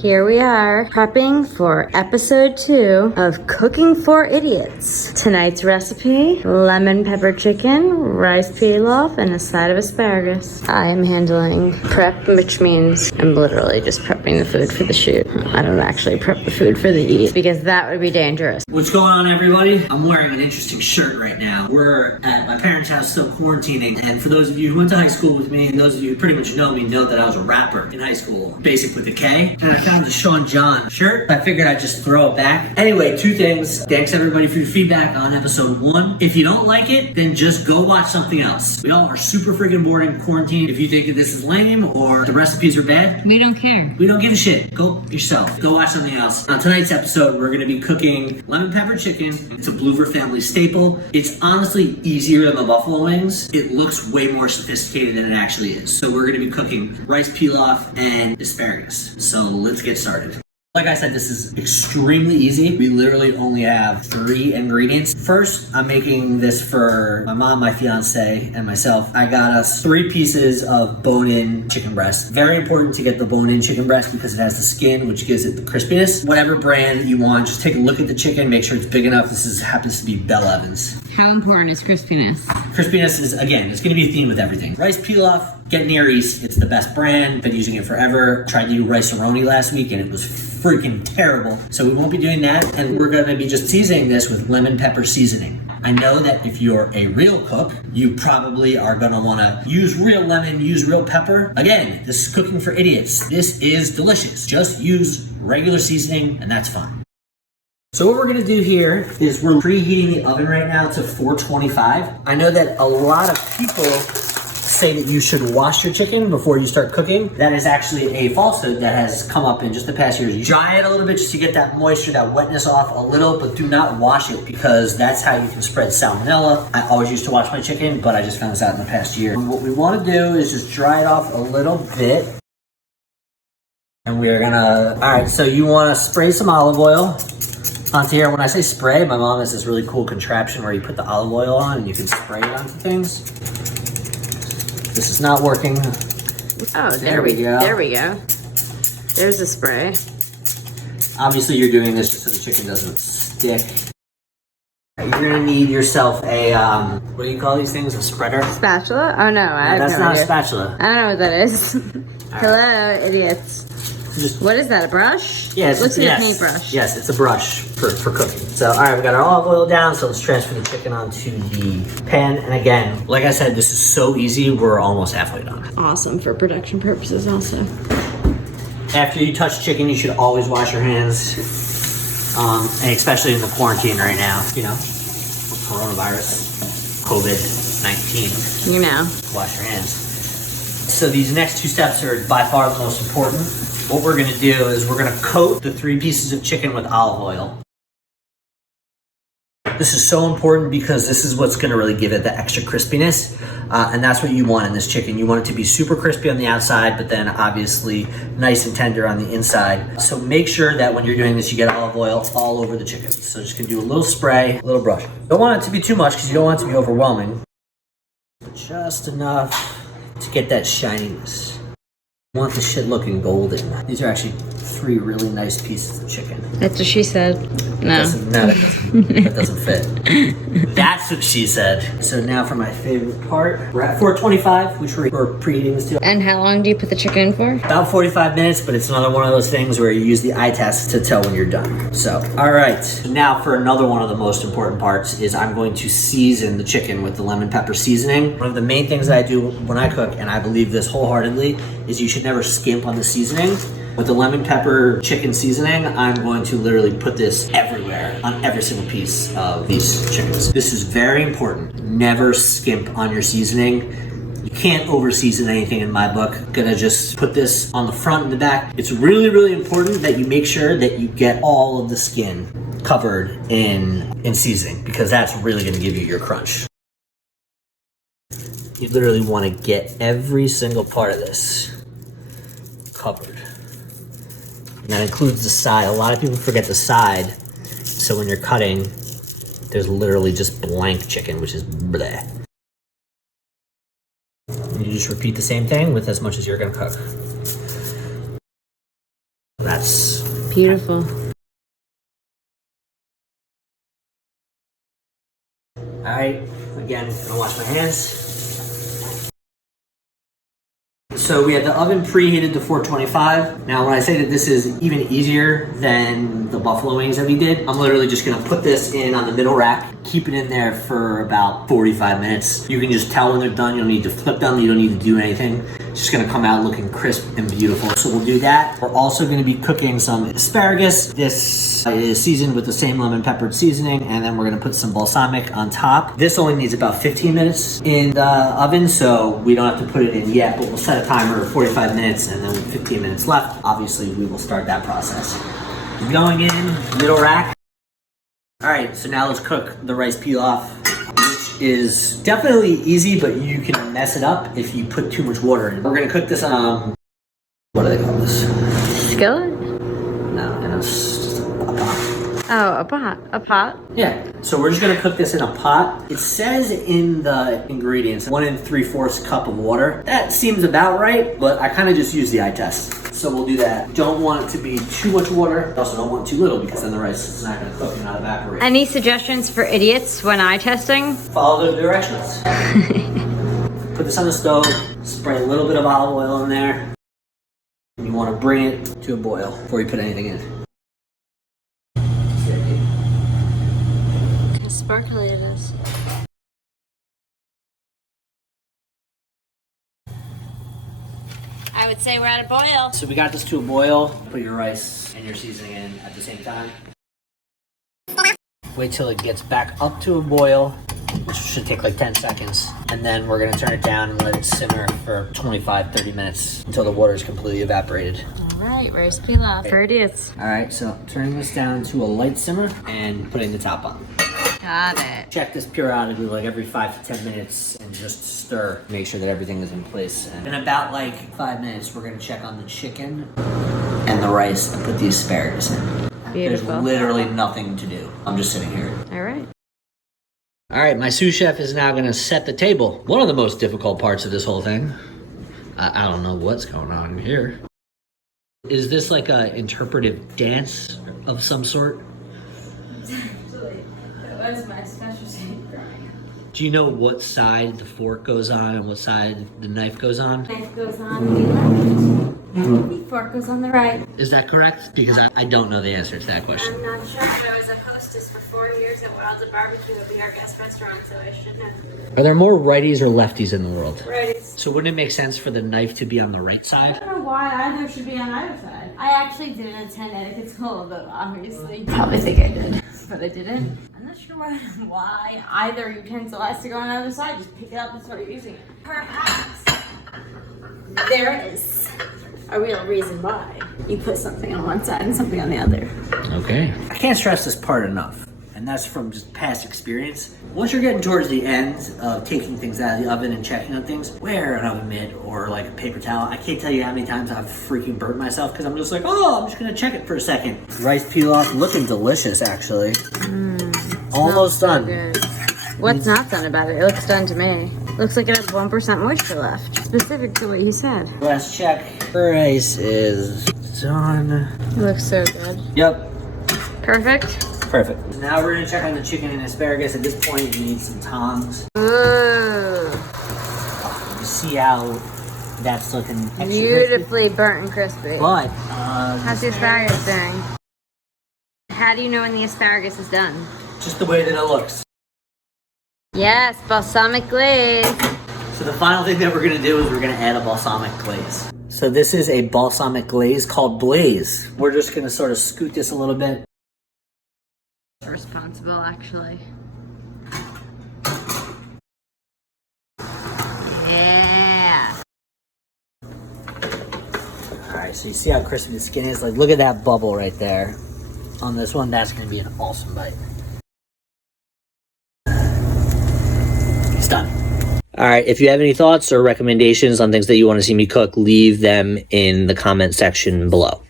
Here we are, prepping for episode 2 of Cooking for Idiots. Tonight's recipe, lemon pepper chicken, rice pilaf, and a side of asparagus. I am handling prep, which means I'm literally just prepping the food for the shoot. I don't actually prep the food for the eat, because that would be dangerous. What's going on, everybody? I'm wearing an interesting shirt right now. We're at my parents' house still quarantining, and for those of you who went to high school with me, and those of you who pretty much know me, know that I was a rapper in high school, basic with a K, and I found the Sean John shirt. I figured I'd just throw it back. Anyway, 2 things. Thanks everybody for your feedback on episode 1. If you don't like it, then just go watch something else. We all are super freaking bored in quarantine. If you think that this is lame or the recipes are bad, we don't care. We don't give a shit. Go yourself. Go watch something else. On tonight's episode, we're going to be cooking lemon pepper chicken. It's a Bloover family staple. It's honestly easier than the buffalo wings. It looks way more sophisticated than it actually is. So we're going to be cooking rice pilaf and asparagus. So let's get started. Like I said, this is extremely easy. We literally only have 3 ingredients. First, I'm making this for my mom, my fiance, and myself. I got us 3 pieces of bone-in chicken breast. Very important to get the bone-in chicken breast because it has the skin, which gives it the crispiness. Whatever brand you want, just take a look at the chicken, make sure it's big enough. This happens to be Bell Evans. How important is crispiness? Crispiness is, again, it's gonna be a theme with everything. Rice pilaf, get Near East. It's the best brand. Been using it forever. Tried to do rice-a-roni last week and it was freaking terrible. So we won't be doing that, and we're gonna be just seasoning this with lemon pepper seasoning. I know that if you're a real cook, you probably are gonna wanna use real lemon, use real pepper. Again, this is cooking for idiots. This is delicious. Just use regular seasoning and that's fine. So what we're gonna do here is we're preheating the oven right now to 425. I know that a lot of people say that you should wash your chicken before you start cooking. That is actually a falsehood that has come up in just the past years. You dry it a little bit just to get that moisture, that wetness off a little, but do not wash it because that's how you can spread salmonella. I always used to wash my chicken, but I just found this out in the past year. And what we wanna do is just dry it off a little bit. And we're gonna, all right, so you wanna spray some olive oil onto here. When I say spray, my mom has this really cool contraption where you put the olive oil on and you can spray it onto things. This is not working. Oh, there we go. There we go. There's a spray. Obviously, you're doing this just so the chicken doesn't stick. You're gonna need yourself a, what do you call these things? A spreader? Spatula? Oh no, I have That's no not idea. a spatula. I don't know what that is. Hello, idiots. What is that, a brush? Yes, Looks like a paintbrush. Yes, it's a brush for cooking. So, all right, we got our olive oil down, so let's transfer the chicken onto the pan. And again, like I said, this is so easy, we're almost halfway done. Awesome for production purposes also. After you touch chicken, you should always wash your hands, and especially in the quarantine right now, you know, coronavirus, COVID-19. You know. Wash your hands. So these next 2 steps are by far the most important. What we're gonna do is we're gonna coat the 3 pieces of chicken with olive oil. This is so important because this is what's gonna really give it the extra crispiness, and that's what you want in this chicken. You want it to be super crispy on the outside, but then obviously nice and tender on the inside. So make sure that when you're doing this, you get olive oil all over the chicken. So just gonna do a little spray, a little brush. Don't want it to be too much because you don't want it to be overwhelming. Just enough to get that shininess. You want the shit looking golden. These are actually 3 really nice pieces of chicken. That's what she said. No. That doesn't fit. That's what she said. So now for my favorite part. We're at 425, which we're preheating this to. And how long do you put the chicken in for? About 45 minutes, but it's another one of those things where you use the eye test to tell when you're done. So, all right. Now for another one of the most important parts is I'm going to season the chicken with the lemon pepper seasoning. One of the main things that I do when I cook, and I believe this wholeheartedly, is you should never skimp on the seasoning. With the lemon pepper chicken seasoning, I'm going to literally put this everywhere on every single piece of these chickens. This is very important. Never skimp on your seasoning. You can't over season anything in my book. Gonna just put this on the front and the back. It's really, really important that you make sure that you get all of the skin covered in seasoning because that's really gonna give you your crunch. You literally wanna get every single part of this covered. And that includes the side. A lot of people forget the side. So when you're cutting, there's literally just blank chicken, which is bleh. And you just repeat the same thing with as much as you're gonna cook. that's beautiful. all right. Again, I'm gonna wash my hands. So we have the oven preheated to 425. Now when I say that this is even easier than the buffalo wings that we did, I'm literally just gonna put this in on the middle rack, keep it in there for about 45 minutes. You can just tell when they're done. You don't need to flip them. You don't need to do anything. It's just gonna come out looking crisp and beautiful. So we'll do that. We're also gonna be cooking some asparagus. This is seasoned with the same lemon peppered seasoning, and then we're gonna put some balsamic on top. This only needs about 15 minutes in the oven, so we don't have to put it in yet, but we'll set a timer of 45 minutes and then with 15 minutes left, obviously we will start that process. Going in, middle rack. All right, so now let's cook the rice pilaf, which is definitely easy, but you can mess it up if you put too much water in. We're gonna cook this on, what do they call this? Skillet? No, it's just a pot. Oh, a pot. A pot? Yeah, so we're just gonna cook this in a pot. It says in the ingredients, 1 3/4 cup of water. That seems about right, but I kind of just use the eye test. So we'll do that. Don't want it to be too much water. Also don't want too little because then the rice is not gonna cook and not evaporate. Any suggestions for idiots when eye testing? Follow the directions. Put this on the stove, spray a little bit of olive oil in there. And you wanna bring it to a boil before you put anything in. How sparkly it is. I would say we're at a boil. So we got this to a boil. Put your rice and your seasoning in at the same time. Wait till it gets back up to a boil, which should take like 10 seconds. And then we're gonna turn it down and let it simmer for 25-30 minutes until the water is completely evaporated. All right, rice pilaf for idiots. All right, so turning this down to a light simmer and putting the top on. Got it. Check this periodically, like every 5 to 10 minutes, and just stir. Make sure that everything is in place. And in about like 5 minutes, we're gonna check on the chicken and the rice and put the asparagus in. Beautiful. There's literally nothing to do. I'm just sitting here. All right. All right, my sous chef is now gonna set the table. One of the most difficult parts of this whole thing. I don't know what's going on here. Is this like a interpretive dance of some sort? Actually, that was my specialty growing up. Do you know what side the fork goes on and what side the knife goes on? Knife goes on the left. The fork goes on the right. Is that correct? Because I don't know the answer to that question. I'm not sure, but I was a hostess for 4 years at Wilds Barbecue, a BR Guest restaurant, so I should know. Are there more righties or lefties in the world? Right. So wouldn't it make sense for the knife to be on the right I side? don't know why either should be on either side. I actually didn't attend etiquette school, but obviously. Probably think I did, but I didn't. I'm not sure why either utensil has to go on either side. Just pick it up and start using it. Perhaps there is a real reason why you put something on one side and something on the other. Okay. I can't stress this part enough, and that's from just past experience. Once you're getting towards the end of taking things out of the oven and checking on things, wear an oven mitt or like a paper towel. I can't tell you how many times I've freaking burnt myself because I'm just like, oh, I'm just gonna check it for a second. Rice pilaf looking delicious, actually. Almost done. Good. What's not done about it? It looks done to me. Looks like it has 1% moisture left. Specific to what you said. Last check. Rice is done. It looks so good. Yep. Perfect. Perfect. Now we're gonna check on the chicken and asparagus. At this point, you need some tongs. Ooh. You see how that's looking extra crispy? Beautifully burnt and crispy. But, How's the asparagus doing? How do you know when the asparagus is done? just the way that it looks. Yes, balsamic glaze. So the final thing that we're gonna do is we're gonna add a balsamic glaze. So this is a balsamic glaze called Blaze. We're just gonna sort of scoot this a little bit. Responsible, actually. Yeah. All right, so you see how crispy the skin is? Like, look at that bubble right there. On this one, that's gonna be an awesome bite. It's done. All right, if you have any thoughts or recommendations on things that you want to see me cook, leave them in the comment section below.